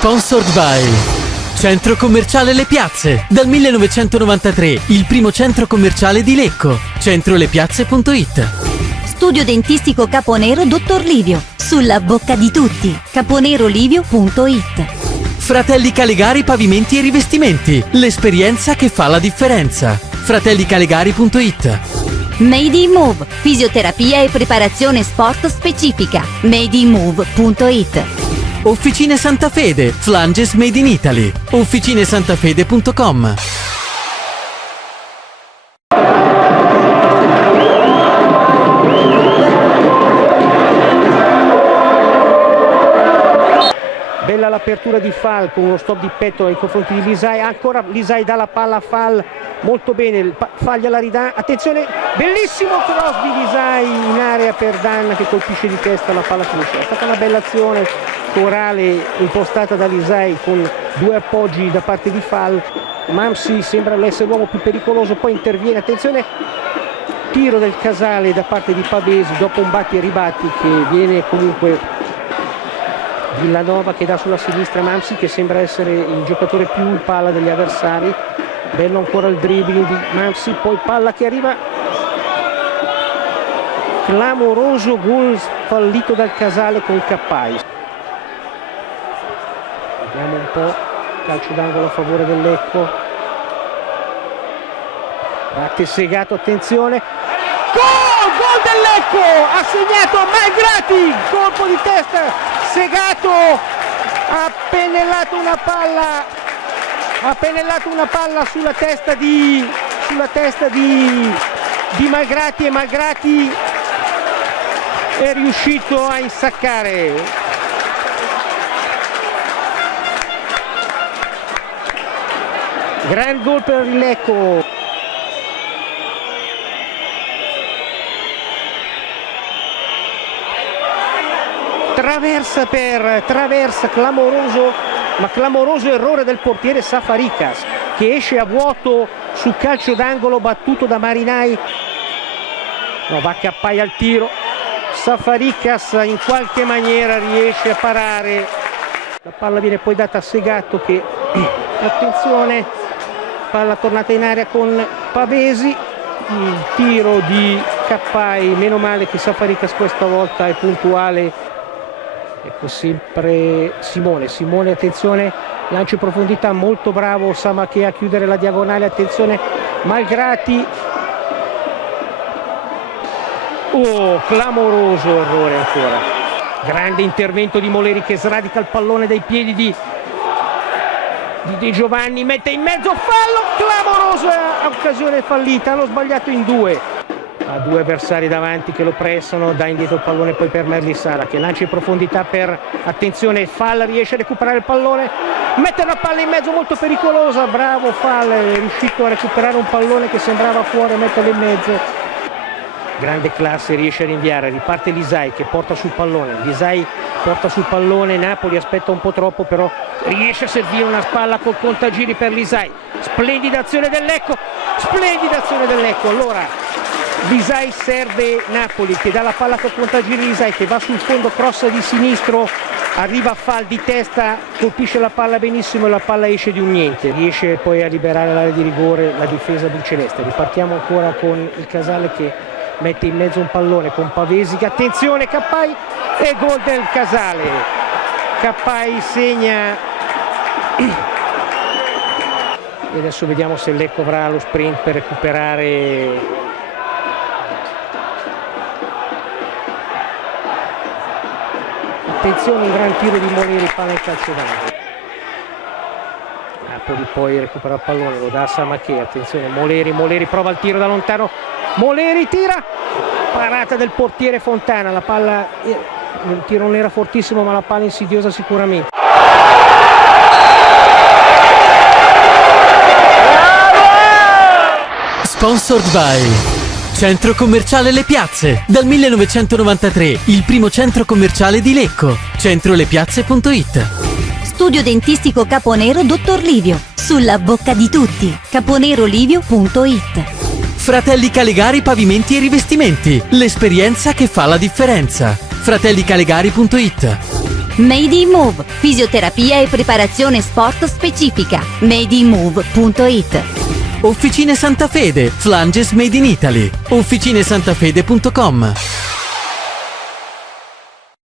Sponsored by Centro Commerciale Le Piazze. Dal 1993 il primo centro commerciale di Lecco. Centrolepiazze.it. Studio dentistico Caponero Dottor Livio. Sulla bocca di tutti. caponerolivio.it. Fratelli Calegari Pavimenti e Rivestimenti. L'esperienza che fa la differenza. fratellicalegari.it. Made in Move. Fisioterapia e preparazione sport specifica. madeinmove.it. Officine Santa Fede, Flanges Made in Italy. officinesantafede.com. Bella l'apertura di Fall con uno stop di petto nei confronti di Lisai, ancora Lisai dà la palla a Fall, molto bene, Fall gliela ridà, attenzione, bellissimo cross di Lisai in area per Danna che colpisce di testa la palla finisce. È stata una bella azione corale impostata da Lisai con due appoggi da parte di Fall. Mamsi sembra essere l'uomo più pericoloso, poi interviene, attenzione, tiro del Casale da parte di Pavesi dopo un batti e ribatti che viene comunque Villanova che dà sulla sinistra Mamsi che sembra essere il giocatore più in palla degli avversari. Bello ancora il dribbling di Mamsi, poi palla che arriva, clamoroso gol fallito dal Casale con Cappai. Vediamo un po', calcio d'angolo a favore del Lecco, batte Segato, attenzione, gol del Lecco, ha segnato Malgrati, colpo di testa, Segato ha pennellato una palla sulla testa di Malgrati e Malgrati è riuscito a insaccare. Gran gol per il Lecco. Traversa clamoroso errore del portiere Safarikas che esce a vuoto su calcio d'angolo battuto da Marinai. No, va Cappai al tiro, Safarikas in qualche maniera riesce a parare, la palla viene poi data a Segato che attenzione, palla tornata in area con Pavesi, il tiro di Cappai, meno male che Safarikas questa volta è puntuale. Ecco sempre Simone, attenzione, lancio in profondità, molto bravo Samacchia a chiudere la diagonale, attenzione Malgrati, clamoroso errore ancora, grande intervento di Moleri che sradica il pallone dai piedi di De Giovanni, mette in mezzo, fallo clamoroso, occasione fallita, hanno sbagliato in due. Ha due avversari davanti che lo pressano, dà indietro il pallone poi per Merli Sala che lancia in profondità per, attenzione, Fall riesce a recuperare il pallone, mette una palla in mezzo molto pericolosa, bravo Fall, è riuscito a recuperare un pallone che sembrava fuori e metterlo in mezzo. Grande classe, riesce a rinviare, riparte Lisai che porta sul pallone, Napoli aspetta un po' troppo però riesce a servire una spalla col contagiri per Lisai, splendida azione del Lecco, allora Lisai serve Napoli che dà la palla con contagiri, Lisai che va sul fondo, cross di sinistro, arriva a Fall di testa, colpisce la palla benissimo e la palla esce di un niente, riesce poi a liberare l'area di rigore la difesa bluceleste. Ripartiamo ancora con il Casale che mette in mezzo un pallone con Pavesi, attenzione Cappai e gol del Casale, Cappai segna e adesso vediamo se Lecco avrà lo sprint per recuperare. Attenzione, un gran tiro di Moleri, palla in calcio d'angolo. Napoli poi recupera il pallone, lo dà a Samacchia, attenzione Moleri prova il tiro da lontano, Moleri tira, parata del portiere Fontana, la palla, il tiro non era fortissimo ma la palla insidiosa sicuramente. Sponsored by Centro Commerciale Le Piazze. Dal 1993 il primo centro commerciale di Lecco. Centrolepiazze.it. Studio dentistico Caponero Dottor Livio. Sulla bocca di tutti. caponerolivio.it. Fratelli Calegari Pavimenti e Rivestimenti. L'esperienza che fa la differenza. fratellicalegari.it. Made in Move, fisioterapia e preparazione sport specifica. madeinmove.it. Officine Santa Fede, flanges made in Italy. officinesantafede.com.